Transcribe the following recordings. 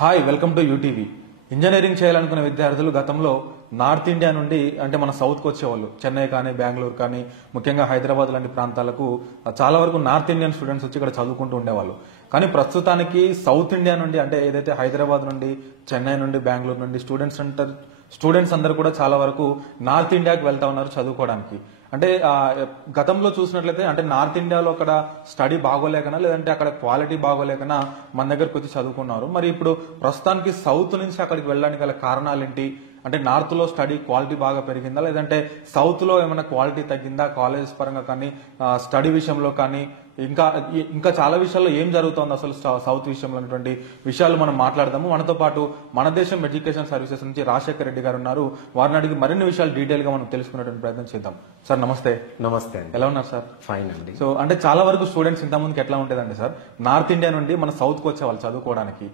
Hi, welcome to UTV. Engineering చేయాలనుకునే విద్యార్థులు గతంలో నార్త్ ఇండియా నుండి అంటే మన సౌత్కి వచ్చేవాళ్ళు. చెన్నై కానీ, బెంగళూరు కానీ, ముఖ్యంగా హైదరాబాద్ లాంటి ప్రాంతాలకు చాలా వరకు నార్త్ ఇండియన్ స్టూడెంట్స్ వచ్చి ఇక్కడ చదువుకుంటూ ఉండేవాళ్ళు. కానీ ప్రస్తుతానికి సౌత్ ఇండియా నుండి అంటే ఏదైతే హైదరాబాద్ నుండి, చెన్నై నుండి, బెంగళూరు నుండి స్టూడెంట్స్ అందరూ కూడా చాలా వరకు నార్త్ ఇండియాకి వెళ్తా ఉన్నారు చదువుకోవడానికి. అంటే గతంలో చూసినట్లయితే అంటే నార్త్ ఇండియాలో అక్కడ స్టడీ బాగోలేకనా లేదంటే అక్కడ క్వాలిటీ బాగోలేకనా మన దగ్గరకు వచ్చి చదువుకున్నారు. మరి ఇప్పుడు ప్రస్తుతానికి సౌత్ నుంచి అక్కడికి వెళ్ళడానికి గల కారణాలు ఏంటి? అంటే నార్త్ లో స్టడీ క్వాలిటీ బాగా పెరిగిందా లేదంటే సౌత్ లో ఏమైనా క్వాలిటీ తగ్గిందా? కాలేజ్ పరంగా కానీ, స్టడీ విషయంలో కానీ, ఇంకా చాలా విషయాల్లో ఏం జరుగుతోంది అసలు సౌత్ విషయంలో అనేటువంటి విషయాలు మనం మాట్లాడదాము. మనతో పాటు మన దేశం ఎడ్యుకేషన్ సర్వీసెస్ నుంచి రాజశేఖర్ రెడ్డి గారు ఉన్నారు. వారిని అడిగి మరిన్ని విషయాలు డీటెయిల్ గా మనం తెలుసుకునేటువంటి ప్రయత్నం చేద్దాం. సార్ నమస్తే. నమస్తే అండి. ఎలా ఉన్నారు సార్? ఫైన్ అండి. సో అంటే చాలా వరకు స్టూడెంట్స్ ఇంత ముందుకి ఎట్లా ఉంటేదండి సార్, నార్త్ ఇండియా నుండి మన సౌత్ కు వచ్చేవాళ్ళు చదువుకోవడానికి.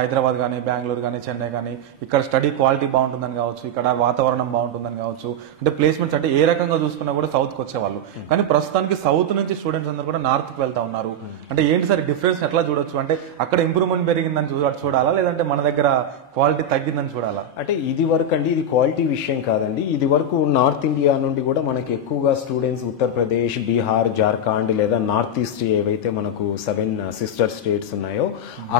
హైదరాబాద్ కానీ, బెంగళూరు కానీ, చెన్నై కానీ, ఇక్కడ స్టడీ క్వాలిటీ బాగుంటుందని కావచ్చు, ఇక్కడ వాతావరణం బాగుంటుందని కావచ్చు, అంటే ప్లేస్మెంట్స్ అంటే ఏ రకంగా చూసుకున్నా కూడా సౌత్ కు వచ్చేవాళ్ళు. కానీ ప్రస్తుతానికి సౌత్ నుంచి స్టూడెంట్స్ అందరూ కూడా నార్త్ కు వెళ్తా ఉన్నారు. అంటే ఏంటి సార్ డిఫరెన్స్ ఎట్లా చూడొచ్చు? అంటే అక్కడ ఇంప్రూవ్మెంట్ పెరిగిందని చూడాలా లేదంటే మన దగ్గర క్వాలిటీ తగ్గిందని చూడాలా? అంటే ఇది వరకు అండి, ఇది క్వాలిటీ విషయం కాదండి. ఇది వరకు నార్త్ ఇండియా నుండి కూడా మనకి ఎక్కువగా స్టూడెంట్స్ ఉత్తరప్రదేశ్, బీహార్, జార్ఖండ్ లేదా నార్త్ ఈస్ట్ ఏవైతే మనకు 7 సిస్టర్ స్టేట్స్ ఉన్నాయో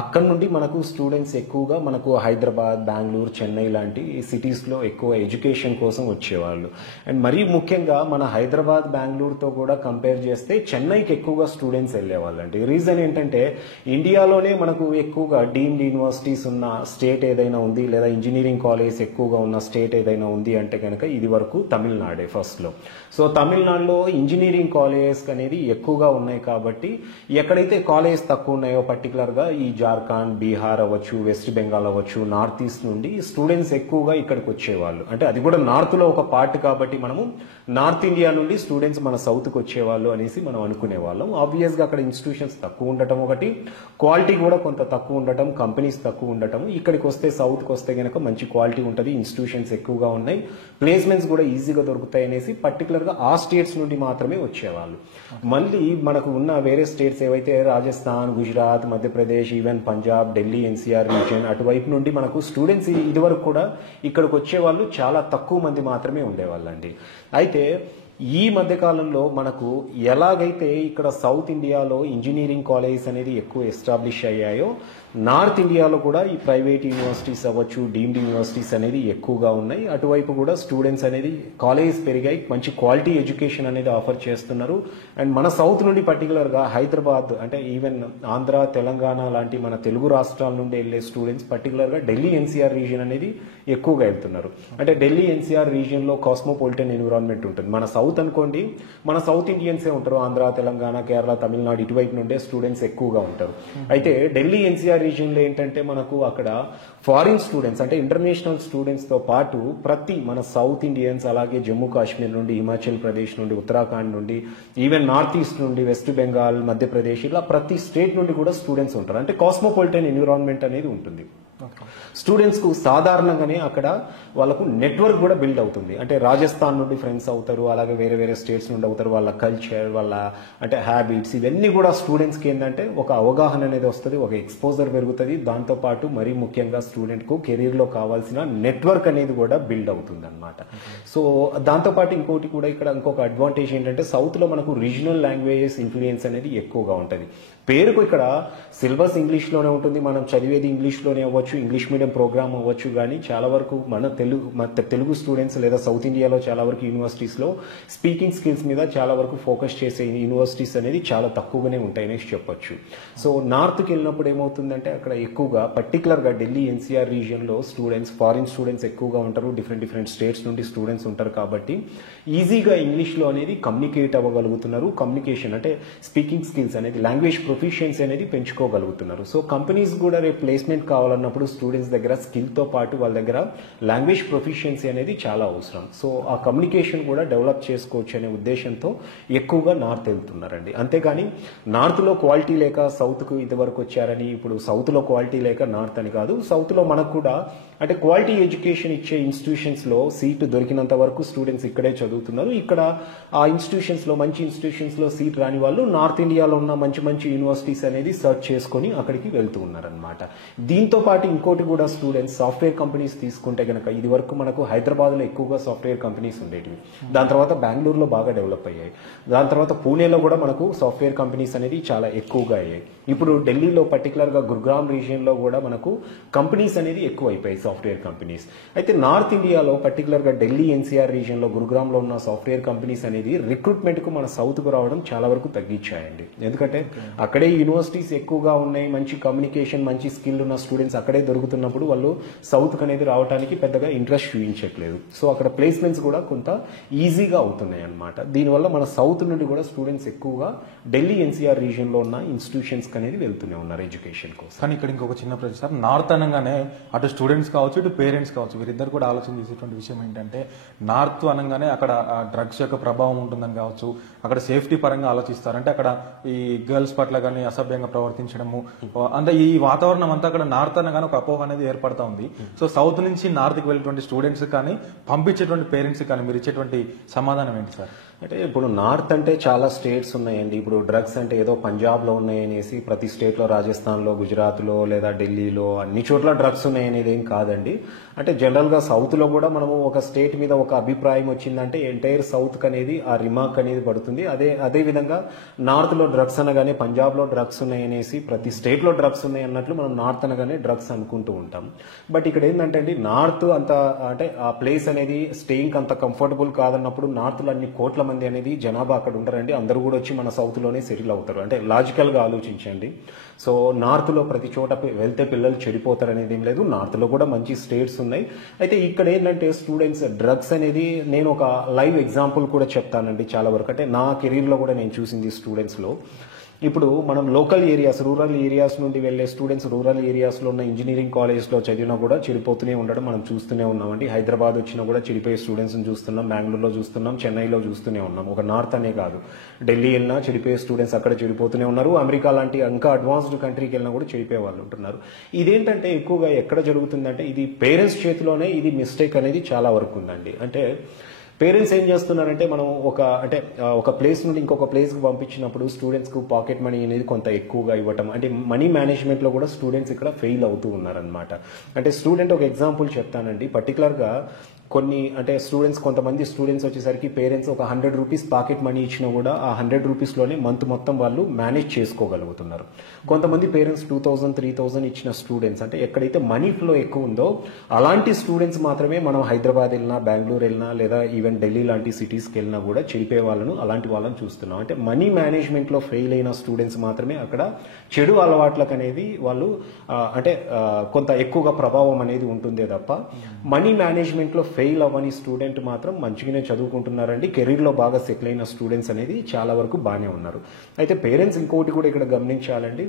అక్కడ నుండి మనకు స్టూడెంట్స్ ఎక్కువగా మనకు హైదరాబాద్, బెంగళూరు, చెన్నై లాంటి సిటీస్ లో ఎక్కువ ఎడ్యుకేషన్ కోసం వచ్చేవాళ్ళు. అండ్ మరీ ముఖ్యంగా మన హైదరాబాద్, బెంగళూరుతో కూడా కంపేర్ చేస్తే చెన్నైకి ఎక్కువగా స్టూడెంట్స్ వెళ్ళేవాళ్ళు అండి. రీజన్ ఏంటంటే ఇండియాలోనే మనకు ఎక్కువగా డీమ్డ్ యూనివర్సిటీస్ ఉన్న స్టేట్ ఏదైనా ఉంది లేదా ఇంజనీరింగ్ కాలేజ్ ఎక్కువగా ఉన్న స్టేట్ ఏదైనా ఉంది అంటే కనుక ఇది వరకు తమిళనాడే ఫస్ట్ లో. సో తమిళనాడులో ఇంజనీరింగ్ కాలేజెస్ అనేది ఎక్కువగా ఉన్నాయి కాబట్టి ఎక్కడైతే కాలేజ్ తక్కువ ఉన్నాయో పర్టికులర్ గా ఈ జార్ఖండ్, బీహార్ అవ్వచ్చు, వెస్ట్ బెంగాల్ అవ్వచ్చు, నార్త్ ఈస్ట్ నుండి స్టూడెంట్స్ ఎక్కువగా ఇక్కడికి వచ్చేవాళ్ళు. అంటే అది కూడా నార్త్ లో ఒక పార్ట్ కాబట్టి మనము నార్త్ ఇండియా నుండి స్టూడెంట్స్ మన సౌత్ కు వచ్చేవాళ్ళు అనేసి మనం అనుకునే వాళ్ళం. ఆబ్వియస్ గా అక్కడ ఇన్స్టిట్యూషన్స్ తక్కువ ఉండటం ఒకటి, క్వాలిటీ కూడా కొంత తక్కువ ఉండటం, కంపెనీస్ తక్కువ ఉండటం. ఇక్కడికి వస్తే సౌత్ కు వస్తే కనుక మంచి క్వాలిటీ ఉంటుంది, ఇన్స్టిట్యూషన్స్ ఎక్కువగా ఉన్నాయి, ప్లేస్మెంట్స్ కూడా ఈజీగా దొరుకుతాయి అనేసి పర్టికులర్ గా ఆ స్టేట్స్ నుండి మాత్రమే వచ్చేవాళ్ళు. మళ్ళీ మనకు ఉన్న వేరే స్టేట్స్ ఏవైతే Rajasthan, Gujarat, Madhya Pradesh, even Punjab, Delhi, NCR region అటువైపు నుండి మనకు స్టూడెంట్స్ ఇదివరకు కూడా ఇక్కడికి వచ్చేవాళ్ళు చాలా తక్కువ మంది మాత్రమే ఉండేవాళ్ళండి. అయితే ఈ మధ్య కాలంలో మనకు ఎలాగైతే ఇక్కడ సౌత్ ఇండియాలో ఇంజనీరింగ్ కాలేజెస్ అనేది ఎక్కువ ఎస్టాబ్లిష్ అయ్యాయో నార్త్ ఇండియాలో కూడా ఈ ప్రైవేట్ యూనివర్సిటీస్ అవ్వచ్చు, డీమ్డ్ యూనివర్సిటీస్ అనేది ఎక్కువగా ఉన్నాయి. అటువైపు కూడా స్టూడెంట్స్ అనేది కాలేజెస్ పెరిగాయి, మంచి క్వాలిటీ ఎడ్యుకేషన్ అనేది ఆఫర్ చేస్తున్నారు. అండ్ మన సౌత్ నుండి పర్టికులర్ గా హైదరాబాద్ అంటే ఈవెన్ ఆంధ్ర, తెలంగాణ లాంటి మన తెలుగు రాష్ట్రాల నుండి వెళ్లే స్టూడెంట్స్ పర్టికులర్ గా ఢిల్లీ ఎన్సీఆర్ రీజియన్ అనేది ఎక్కువగా వెళ్తున్నారు. అంటే ఢిల్లీ ఎన్సీఆర్ రీజియన్ లో కాస్మోపాలిటన్ ఎన్విరాన్మెంట్ ఉంటుంది. మన సౌత్ అనుకోండి, మన సౌత్ ఇండియన్సే ఉంటారు, ఆంధ్ర, తెలంగాణ, కేరళ, తమిళనాడు ఇటువైపు నుండే స్టూడెంట్స్ ఎక్కువగా ఉంటారు. అయితే ఢిల్లీ ఎన్సీఆర్ రీజియన్ లో ఏంటంటే మనకు అక్కడ ఫారిన్ స్టూడెంట్స్ అంటే ఇంటర్నేషనల్ స్టూడెంట్స్ తో పాటు ప్రతి మన సౌత్ ఇండియన్స్, అలాగే జమ్మూ కాశ్మీర్ నుండి, హిమాచల్ ప్రదేశ్ నుండి, ఉత్తరాఖండ్ నుండి, ఈవెన్ నార్త్ ఈస్ట్ నుండి, వెస్ట్ బెంగాల్, మధ్యప్రదేశ్ ఇలా ప్రతి స్టేట్ నుండి కూడా స్టూడెంట్స్ ఉంటారు. అంటే కాస్మోపాలిటన్ ఎన్విరాన్మెంట్ అనేది ఉంటుంది. స్టూడెంట్స్ కు సాధారణంగానే అక్కడ వాళ్ళకు నెట్వర్క్ కూడా బిల్డ్ అవుతుంది. అంటే రాజస్థాన్ నుండి ఫ్రెండ్స్ అవుతారు, అలాగే వేరే వేరే స్టేట్స్ నుండి అవుతారు. వాళ్ళ కల్చర్, వాళ్ళ అంటే హ్యాబిట్స్ ఇవన్నీ కూడా స్టూడెంట్స్ కి ఏంటంటే ఒక అవగాహన అనేది వస్తుంది, ఒక ఎక్స్పోజర్ పెరుగుతుంది. దాంతో పాటు మరీ ముఖ్యంగా స్టూడెంట్ కు కెరీర్ లో కావాల్సిన నెట్వర్క్ అనేది కూడా బిల్డ్ అవుతుంది అనమాట. సో దాంతో పాటు ఇంకోటి కూడా ఇక్కడ ఇంకొక అడ్వాంటేజ్ ఏంటంటే సౌత్ లో మనకు రీజనల్ లాంగ్వేజెస్ ఇన్ఫ్లుయెన్స్ అనేది ఎక్కువగా ఉంటుంది. పేరుకు ఇక్కడ సిలబస్ ఇంగ్లీష్ లోనే ఉంటుంది, మనం చదివేది ఇంగ్లీష్ లోనే అవ్వచ్చు, ఇంగ్లీష్ మీడియం ప్రోగ్రామ్ అవ్వచ్చు. కానీ చాలా వరకు మన తెలుగు స్టూడెంట్స్ లేదా సౌత్ ఇండియాలో చాలా వరకు యూనివర్సిటీస్ లో స్పీకింగ్ స్కిల్స్ మీద చాలా వరకు ఫోకస్ చేసే యూనివర్సిటీస్ అనేది చాలా తక్కువగానే ఉంటాయని చెప్పొచ్చు. సో నార్త్ కి వెళ్ళినప్పుడు ఏమవుతుందంటే అక్కడ ఎక్కువగా పర్టికులర్ గా ఢిల్లీ ఎన్సీఆర్ రీజియన్ లో స్టూడెంట్స్, ఫారిన్ స్టూడెంట్స్ ఎక్కువగా ఉంటారు, డిఫరెంట్ స్టేట్స్ నుండి స్టూడెంట్స్ ఉంటారు. కాబట్టి ఈజీగా ఇంగ్లీష్ లో అనేది కమ్యూనికేట్ అవ్వగలుగుతున్నారు. కమ్యూనికేషన్ అంటే స్పీకింగ్ స్కిల్స్ అనేది, లాంగ్వేజ్ ప్రొఫిషియన్సీ అనేది పెంచుకోగలుగుతున్నారు. సో కంపెనీస్ కూడా రేపు ప్లేస్మెంట్ కావాలన్నప్పుడు స్టూడెంట్స్ దగ్గర స్కిల్ తో పాటు వాళ్ళ దగ్గర లాంగ్వేజ్ ప్రొఫిషియన్సీ అనేది చాలా అవసరం. సో ఆ కమ్యూనికేషన్ కూడా డెవలప్ చేసుకోవచ్చు అనే ఉద్దేశంతో ఎక్కువగా నార్త్ వెళ్తున్నారండి. అంతేగాని నార్త్ లో క్వాలిటీ లేక సౌత్ కు ఇదివరకు వచ్చారని, ఇప్పుడు సౌత్ లో క్వాలిటీ లేక నార్త్ అని కాదు. సౌత్ లో మనకు కూడా అంటే క్వాలిటీ ఎడ్యుకేషన్ ఇచ్చే ఇన్స్టిట్యూషన్స్ లో సీట్ దొరికినంత వరకు స్టూడెంట్స్ ఇక్కడే చదువుతున్నారు. ఇక్కడ ఆ ఇన్స్టిట్యూషన్స్ లో మంచి ఇన్స్టిట్యూషన్స్ లో సీట్ రాని వాళ్ళు నార్త్ ఇండియాలో ఉన్న మంచి మంచి యూనివర్సిటీస్ అనేది సెర్చ్ చేసుకొని అక్కడికి వెళ్తూ ఉన్నారనమాట. దీంతో పాటు ఇంకోటి కూడా స్టూడెంట్స్ సాఫ్ట్వేర్ కంపెనీస్ తీసుకుంటే కనుక ఇది వరకు మనకు హైదరాబాద్లో ఎక్కువగా సాఫ్ట్వేర్ కంపెనీస్ ఉండేటివి. దాని తర్వాత బెంగళూరులో బాగా డెవలప్ అయ్యాయి. దాని తర్వాత పూణేలో కూడా మనకు సాఫ్ట్వేర్ కంపెనీస్ అనేది చాలా ఎక్కువగా అయ్యాయి. ఇప్పుడు ఢిల్లీలో పర్టికులర్గా గుర్గామ్ రీజియన్లో కూడా మనకు కంపెనీస్ అనేది ఎక్కువ అయిపోయాయి సాఫ్ట్వేర్ కంపెనీస్. అయితే నార్త్ ఇండియాలో పర్టికులర్గా ఢిల్లీ ఎన్సీఆర్ రీజియన్లో గురుగ్రామ్లో ఉన్న సాఫ్ట్వేర్ కంపెనీస్ అనేది రిక్రూట్మెంట్కు మన సౌత్కు రావడం చాలా వరకు తగ్గించాయండి. ఎందుకంటే అక్కడే యూనివర్సిటీస్ ఎక్కువగా ఉన్నాయి, మంచి కమ్యూనికేషన్ మంచి స్కిల్ ఉన్న స్టూడెంట్స్ అక్కడే దొరుకుతున్నప్పుడు వాళ్ళు సౌత్కి అనేది రావడానికి పెద్దగా ఇంట్రెస్ట్ చూపించట్లేదు. సో అక్కడ ప్లేస్మెంట్స్ కూడా కొంత ఈజీగా అవుతున్నాయి అనమాట. దీనివల్ల మన సౌత్ నుండి కూడా స్టూడెంట్స్ ఎక్కువగా ఢిల్లీ ఎన్సీఆర్ రీజియన్లో ఉన్న ఇన్స్టిట్యూషన్స్ అనేది వెళ్తూనే ఉన్నారు ఎడ్యుకేషన్ కోసం. కానీ ఇక్కడ ఇంకొక చిన్న ప్రశ్న సార్, నార్త్ అనగానే అటు స్టూడెంట్స్ కావచ్చు ఇటు పేరెంట్స్ కావచ్చు వీరిద్దరు కూడా ఆలోచన చేసేటువంటి విషయం ఏంటంటే నార్త్ అనగానే అక్కడ డ్రగ్స్ యొక్క ప్రభావం ఉంటుందని కావచ్చు, అక్కడ సేఫ్టీ పరంగా ఆలోచిస్తారు. అంటే అక్కడ ఈ గర్ల్స్ పట్ల కానీ అసభ్యంగా ప్రవర్తించడము, అంటే ఈ వాతావరణం అంతా అక్కడ నార్త్ అనగానే ఒక అపోహ అనేది ఏర్పడతా ఉంది. సో సౌత్ నుంచి నార్త్కి వెళ్ళేటువంటి స్టూడెంట్స్ కానీ పంపించేటువంటి పేరెంట్స్ కానీ మీరు ఇచ్చేటువంటి సమాధానం ఏంటి సార్? అంటే ఇప్పుడు నార్త్ అంటే చాలా స్టేట్స్ ఉన్నాయండి. ఇప్పుడు డ్రగ్స్ అంటే ఏదో పంజాబ్లో ఉన్నాయనేసి ప్రతి స్టేట్లో రాజస్థాన్లో గుజరాత్లో లేదా ఢిల్లీలో అన్ని చోట్ల డ్రగ్స్ ఉన్నాయనేది ఏం కాదండి. అంటే జనరల్గా సౌత్లో కూడా మనము ఒక స్టేట్ మీద ఒక అభిప్రాయం వచ్చిందంటే ఎంటైర్ సౌత్కి అనేది ఆ రిమార్క్ అనేది పడుతుంది. అదే విధంగా నార్త్లో డ్రగ్స్ అనగానే పంజాబ్లో డ్రగ్స్ ఉన్నాయనేసి ప్రతి స్టేట్లో డ్రగ్స్ ఉన్నాయి అన్నట్లు మనం నార్త్ అనగానే డ్రగ్స్ అనుకుంటూ ఉంటాం. బట్ ఇక్కడ ఏంటంటే అండి నార్త్ అంత అంటే ఆ ప్లేస్ అనేది స్టేయింగ్ అంత కంఫర్టబుల్ కాదన్నప్పుడు నార్త్లో అన్ని కోట్ల మంది అనేది జనాభా అక్కడ ఉంటారండి. అందరూ కూడా వచ్చి మన సౌత్లోనే సెటిల్ అవుతారు. అంటే లాజికల్గా ఆలోచించండి. సో నార్త్లో ప్రతి చోట వెళ్తే పిల్లలు చెడిపోతారు అనేది ఏం లేదు. నార్త్లో కూడా మంచి స్టేట్స్ ఉన్నాయి. అయితే ఇక్కడ ఏంటంటే స్టూడెంట్స్ డ్రగ్స్ అనేది నేను ఒక లైవ్ ఎగ్జాంపుల్ కూడా చెప్తానండి. చాలా వరకు అంటే నా కెరీర్లో కూడా నేను చూసింది స్టూడెంట్స్లో. ఇప్పుడు మనం లోకల్ ఏరియాస్ రూరల్ ఏరియాస్ నుండి వెళ్ళే స్టూడెంట్స్ రూరల్ ఏరియాస్లో ఉన్న ఇంజనీరింగ్ కాలేజ్లో చదివినా కూడా చెడిపోతూనే ఉండడం మనం చూస్తూనే ఉన్నామండి. హైదరాబాద్ వచ్చినా కూడా చెడిపోయే స్టూడెంట్స్ని చూస్తున్నాం, బెంగళూరులో చూస్తున్నాం, చెన్నైలో చూస్తూనే ఉన్నాం. ఒక నార్త్ అనే కాదు, ఢిల్లీ వెళ్ళినా చెడిపోయే స్టూడెంట్స్ అక్కడ చెడిపోతూనే ఉన్నారు. అమెరికా లాంటి ఇంకా అడ్వాన్స్డ్ కంట్రీకి వెళ్ళినా కూడా చెడిపోయే వాళ్ళు ఉంటున్నారు. ఇదేంటంటే ఎక్కువగా ఎక్కడ జరుగుతుందంటే ఇది పేరెంట్స్ చేతిలోనే ఇది మిస్టేక్ అనేది చాలా వరకు ఉందండి. అంటే పేరెంట్స్ ఏం చేస్తున్నారంటే మనం ఒక ప్లేస్ నుండి ఇంకొక ప్లేస్కి పంపించినప్పుడు స్టూడెంట్స్కు పాకెట్ మనీ అనేది కొంత ఎక్కువగా ఇవ్వటం, అంటే మనీ మేనేజ్మెంట్లో కూడా స్టూడెంట్స్ ఇక్కడ ఫెయిల్ అవుతూ ఉన్నారనమాట. అంటే స్టూడెంట్ ఒక ఎగ్జాంపుల్ చెప్తానండి. పర్టికులర్గా కొన్ని అంటే కొంతమంది స్టూడెంట్స్ వచ్చేసరికి పేరెంట్స్ ఒక 100 రూపీస్ పాకెట్ మనీ ఇచ్చినా కూడా ఆ 100 రూపీస్లోనే మంత్ మొత్తం వాళ్ళు మేనేజ్ చేసుకోగలుగుతున్నారు. కొంతమంది పేరెంట్స్ 2000, 3000 ఇచ్చిన స్టూడెంట్స్ అంటే ఎక్కడైతే మనీ ఫ్లో ఎక్కువ ఉందో అలాంటి స్టూడెంట్స్ మాత్రమే మనం హైదరాబాద్ వెళ్ళినా, బెంగళూరు వెళ్ళినా లేదా ఈవెన్ ఢిల్లీ లాంటి సిటీస్కి వెళ్ళినా కూడా చెడిపోయే వాళ్ళను అలాంటి వాళ్ళని చూస్తున్నాం. అంటే మనీ మేనేజ్మెంట్లో ఫెయిల్ అయిన స్టూడెంట్స్ మాత్రమే అక్కడ చెడు అలవాట్లకు అనేది వాళ్ళు కొంత ఎక్కువగా ప్రభావం అనేది ఉంటుందే తప్ప మనీ మేనేజ్మెంట్లో ఫెయిల్ అవ్వని స్టూడెంట్ మాత్రం మంచిగానే చదువుకుంటున్నారండి. కెరీర్లో బాగా సెటిల్ అయిన స్టూడెంట్స్ అనేది చాలా వరకు బాగానే ఉన్నారు. అయితే పేరెంట్స్ ఇంకోటి కూడా ఇక్కడ గమనించాలండి.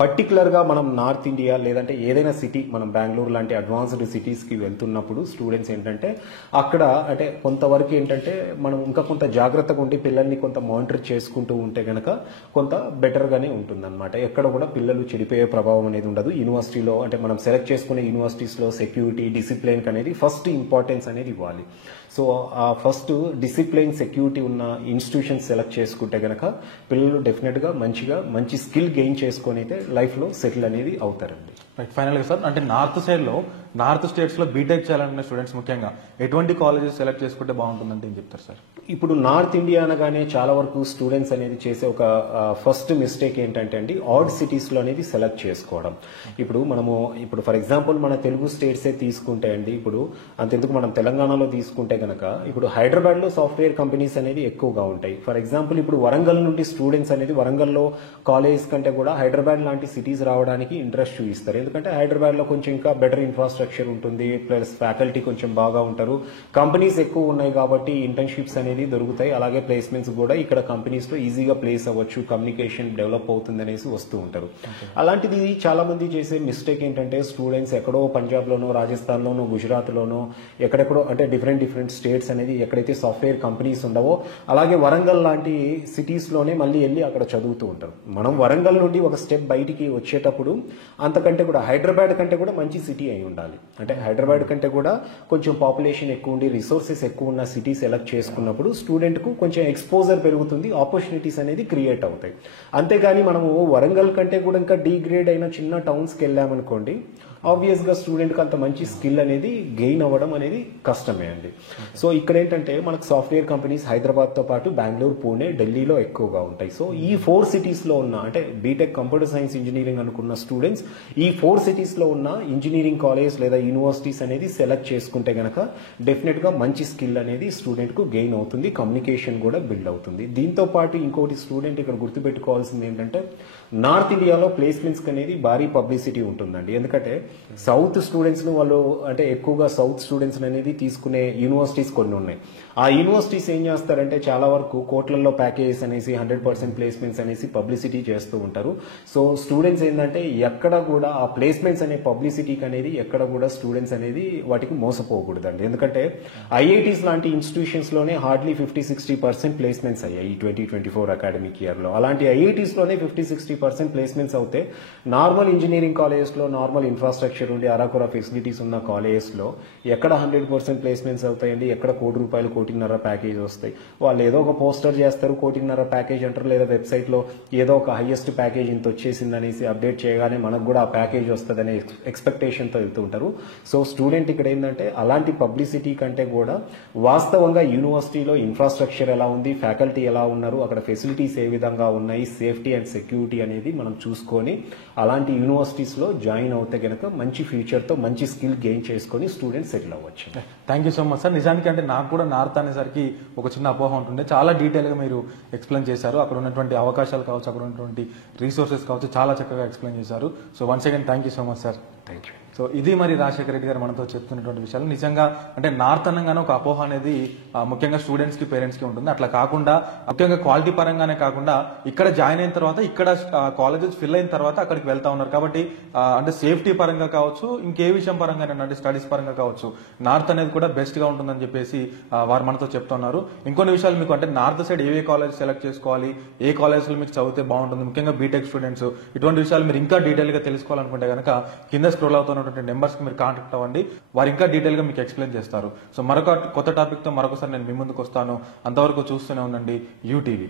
పర్టికులర్గా మనం నార్త్ ఇండియా లేదంటే ఏదైనా సిటీ మనం బెంగళూరు లాంటి అడ్వాన్స్డ్ సిటీస్కి వెళ్తున్నప్పుడు స్టూడెంట్స్ ఏంటంటే అక్కడ అంటే కొంతవరకు ఏంటంటే మనం ఇంకా కొంత జాగ్రత్తగా ఉండి పిల్లల్ని కొంత మానిటర్ చేసుకుంటూ ఉంటే కనుక కొంత బెటర్గానే ఉంటుందన్నమాట. ఎక్కడ కూడా పిల్లలు చెడిపోయే ప్రభావం అనేది ఉండదు. యూనివర్సిటీలో అంటే మనం సెలెక్ట్ చేసుకునే యూనివర్సిటీస్లో సెక్యూరిటీ డిసిప్లిన్కి అనేది ఫస్ట్ ఇంపార్టెన్స్ అనేది ఇవ్వాలి. సో ఆ ఫస్ట్ డిసిప్లిన్ సెక్యూరిటీ ఉన్న ఇన్స్టిట్యూషన్స్ సెలెక్ట్ చేసుకుంటే కనుక పిల్లలు డెఫినెట్గా మంచి స్కిల్ గెయిన్ చేసుకొని అయితే లైఫ్లో సెటిల్ అనేది అవుతారండి. రైట్, ఫైనల్గా సార్ అంటే నార్త్ స్టేట్స్లో బీటెక్ చేయాలనుకునే స్టూడెంట్స్ ముఖ్యంగా ఎటువంటి కాలేజెస్ సెలెక్ట్ చేసుకుంటే బాగుంటుందంటే ఏం చెప్తారు సార్? ఇప్పుడు నార్త్ ఇండియా అనగానే చాలా వరకు స్టూడెంట్స్ అనేది చేసే ఒక ఫస్ట్ మిస్టేక్ ఏంటంటే అండి ఆడ్ సిటీస్లో అనేది సెలెక్ట్ చేసుకోవడం. ఇప్పుడు ఫర్ ఎగ్జాంపుల్ మన తెలుగు స్టేట్సే తీసుకుంటే అండి, ఇప్పుడు అంతెందుకు మనం తెలంగాణలో తీసుకుంటే కనుక ఇప్పుడు హైదరాబాద్లో సాఫ్ట్వేర్ కంపెనీస్ అనేది ఎక్కువగా ఉంటాయి. ఫర్ ఎగ్జాంపుల్ ఇప్పుడు వరంగల్ నుండి స్టూడెంట్స్ అనేది వరంగల్లో కాలేజ్ కంటే కూడా హైదరాబాద్ లాంటి సిటీస్ రావడానికి ఇంట్రెస్ట్ చూపిస్తారు. ఎందుకంటే హైదరాబాద్లో కొంచెం ఇంకా బెటర్ ఇన్ఫ్రాస్ట్రక్చర్ ఉంటుంది, ప్లస్ ఫ్యాకల్టీ కొంచెం బాగా ఉంటారు, కంపెనీస్ ఎక్కువ ఉన్నాయి కాబట్టి ఇంటర్న్షిప్స్ అనేది దొరుకుతాయి, అలాగే ప్లేస్మెంట్స్ కూడా ఇక్కడ కంపెనీస్లో ఈజీగా ప్లేస్ అవ్వచ్చు, కమ్యూనికేషన్ డెవలప్ అవుతుంది అనేసి వస్తూ ఉంటారు. అలాంటిది చాలా మంది చేసే మిస్టేక్ ఏంటంటే స్టూడెంట్స్ ఎక్కడో పంజాబ్లోనో, రాజస్థాన్లోనో, గుజరాత్లోనో ఎక్కడెక్కడో అంటే డిఫరెంట్ స్టేట్స్ అనేది ఎక్కడైతే సాఫ్ట్వేర్ కంపెనీస్ ఉండవో అలాగే వరంగల్ లాంటి సిటీస్లోనే మళ్ళీ వెళ్ళి అక్కడ చదువుతూ ఉంటారు. మనం వరంగల్ నుండి ఒక స్టెప్ బయటికి వచ్చేటప్పుడు అంతకంటే కూడా హైదరాబాద్ కంటే కూడా మంచి సిటీ అయి ఉండాలి. వెళ్ళాలి. అంటే హైదరాబాద్ కంటే కూడా కొంచెం పాపులేషన్ ఎక్కువ ఉండి రిసోర్సెస్ ఎక్కువ ఉన్న సిటీ సెలెక్ట్ చేసుకున్నప్పుడు స్టూడెంట్కు కొంచెం ఎక్స్పోజర్ పెరుగుతుంది, ఆపర్చునిటీస్ అనేది క్రియేట్ అవుతాయి. అంతేగాని మనము వరంగల్ కంటే కూడా ఇంకా డిగ్రేడ్ అయిన చిన్న టౌన్స్కి వెళ్ళామనుకోండి, ఆబ్వియస్గా స్టూడెంట్కి అంత మంచి స్కిల్ అనేది గెయిన్ అవ్వడం అనేది కష్టమే అండి. సో ఇక్కడ ఏంటంటే మనకు సాఫ్ట్వేర్ కంపెనీస్ హైదరాబాద్తో పాటు బెంగళూరు, పూణే, ఢిల్లీలో ఎక్కువగా ఉంటాయి. సో ఈ 4 సిటీస్లో ఉన్న అంటే బీటెక్ కంప్యూటర్ సైన్స్ ఇంజనీరింగ్ అనుకున్న స్టూడెంట్స్ ఈ 4 సిటీస్లో ఉన్న ఇంజనీరింగ్ కాలేజ్ లేదా యూనివర్సిటీస్ అనేది సెలెక్ట్ చేసుకుంటే గనక డెఫినెట్గా మంచి స్కిల్ అనేది స్టూడెంట్కు గెయిన్ అవుతుంది, కమ్యూనికేషన్ కూడా బిల్డ్ అవుతుంది. దీంతో పాటు ఇంకోటి స్టూడెంట్ ఇక్కడ గుర్తుపెట్టుకోవాల్సింది ఏంటంటే నార్త్ ఇండియాలో ప్లేస్మెంట్స్కి అనేది భారీ పబ్లిసిటీ ఉంటుందండి. ఎందుకంటే సౌత్ స్టూడెంట్స్ను వాళ్ళు అంటే ఎక్కువగా సౌత్ స్టూడెంట్స్ అనేది తీసుకునే యూనివర్సిటీస్ కొన్ని ఉన్నాయి. ఆ యూనివర్సిటీస్ ఏం చేస్తారంటే చాలా వరకు కోట్లలో ప్యాకేజెస్ అనేసి 100% ప్లేస్మెంట్స్ అనేసి పబ్లిసిటీ చేస్తూ ఉంటారు. సో స్టూడెంట్స్ ఏంటంటే ఎక్కడ కూడా ఆ ప్లేస్మెంట్స్ అనే పబ్లిసిటీకి అనేది ఎక్కడ కూడా స్టూడెంట్స్ అనేది వాటికి మోసపోకూడదండి. ఎందుకంటే ఐఐటీస్ లాంటి ఇన్స్టిట్యూషన్స్లోనే హార్డ్లీ 50-60% ప్లేస్మెంట్స్ అయ్యాయి ఈ 2024 అకాడమిక్ ఇయర్లో. అలాంటి ఐఐటీస్లోనే 50-60% ప్లేస్మెంట్స్ అవుతే నార్మల్ ఇంజనీరింగ్ కాలేజెస్లో నార్మల్ ఇన్ఫ్రాస్ట్రక్చర్ ఉండి అరాకొర ఫెసిలిటీస్ ఉన్న కాలేజెస్లో ఎక్కడ 100% ప్లేస్మెంట్స్ అవుతాయండి? ఎక్కడ ₹1,00,00,000 1,50,00,000 ప్యాకేజ్ వస్తాయి? వాళ్ళు ఏదో ఒక పోస్టర్ చేస్తారు, ₹1,50,00,000 ప్యాకేజ్ అంటారు, లేదా వెబ్సైట్లో ఏదో ఒక హైయెస్ట్ ప్యాకేజ్ ఇంత వచ్చేసింది అనేసి అప్డేట్ చేయగానే మనకు కూడా ఆ ప్యాకేజ్ వస్తుందనే ఎక్స్పెక్టేషన్తో వెళ్తూ ఉంటారు. సో స్టూడెంట్ ఇక్కడ ఏంటంటే అలాంటి పబ్లిసిటీ కంటే కూడా వాస్తవంగా యూనివర్సిటీలో ఇన్ఫ్రాస్ట్రక్చర్ ఎలా ఉంది, ఫ్యాకల్టీ ఎలా ఉన్నారు, అక్కడ ఫెసిలిటీస్ ఏ విధంగా ఉన్నాయి, సేఫ్టీ అండ్ సెక్యూరిటీ అనేది మనం చూసుకొని అలాంటి యూనివర్సిటీస్లో జాయిన్ అవుతే కనుక మంచి ఫ్యూచర్తో మంచి స్కిల్ గెయిన్ చేసుకొని స్టూడెంట్స్ సెటిల్ అవ్వచ్చు. Thank you so much sir. నిజానికి అంటే నాకు కూడా నార్త్ అనేసరికి ఒక చిన్న అపోహ ఉంటుండే, చాలా డీటెయిల్గా మీరు ఎక్స్ప్లెయిన్ చేశారు. అక్కడ ఉన్నటువంటి అవకాశాలు కావచ్చు, అక్కడ ఉన్నటువంటి రీసోర్సెస్ కావచ్చు, చాలా చక్కగా ఎక్స్ప్లెయిన్ చేశారు. So once again thank you so much sir. Thank you. So ఇది మరి రాజశేఖర రెడ్డి గారు మనతో చెప్తున్నటువంటి విషయాలు. నిజంగా అంటే నార్త్ అనగానే ఒక అపోహ అనేది ముఖ్యంగా స్టూడెంట్స్ కి పేరెంట్స్ కి ఉంటుంది. అట్లా కాకుండా ముఖ్యంగా క్వాలిటీ పరంగానే కాకుండా ఇక్కడ జాయిన్ అయిన తర్వాత ఇక్కడ కాలేజెస్ ఫిల్ అయిన తర్వాత అక్కడికి వెళ్తా ఉన్నారు కాబట్టి అంటే సేఫ్టీ పరంగా కావచ్చు, ఇంకే విషయం పరంగా అంటే స్టడీస్ పరంగా కావచ్చు, నార్త్ అనేది కూడా బెస్ట్ గా ఉంటుందని చెప్పేసి వారు మనతో చెప్తున్నారు. ఇంకొన్ని విషయాలు మీకు అంటే నార్త్ సైడ్ ఏ కాలేజ్ సెలెక్ట్ చేసుకోవాలి, ఏ కాలేజ్లో మీకు చదివితే బాగుంటుంది, ముఖ్యంగా బీటెక్ స్టూడెంట్స్, ఇటువంటి విషయాలు మీరు ఇంకా డీటెయిల్ గా తెలుసుకోవాలనుకుంటే కనుక కింద స్క్రోల్ అవుతున్న నెంబర్స్ కి మీరు కాంటాక్ట్ అవ్వండి. వారు ఇంకా డీటెయిల్ గా మీకు ఎక్స్ప్లెయిన్ చేస్తారు. సో మరొక కొత్త టాపిక్ తో మరొకసారి నేను మీ ముందుకు వస్తాను. అంతవరకు చూస్తూనే ఉండండి యూటీవీ.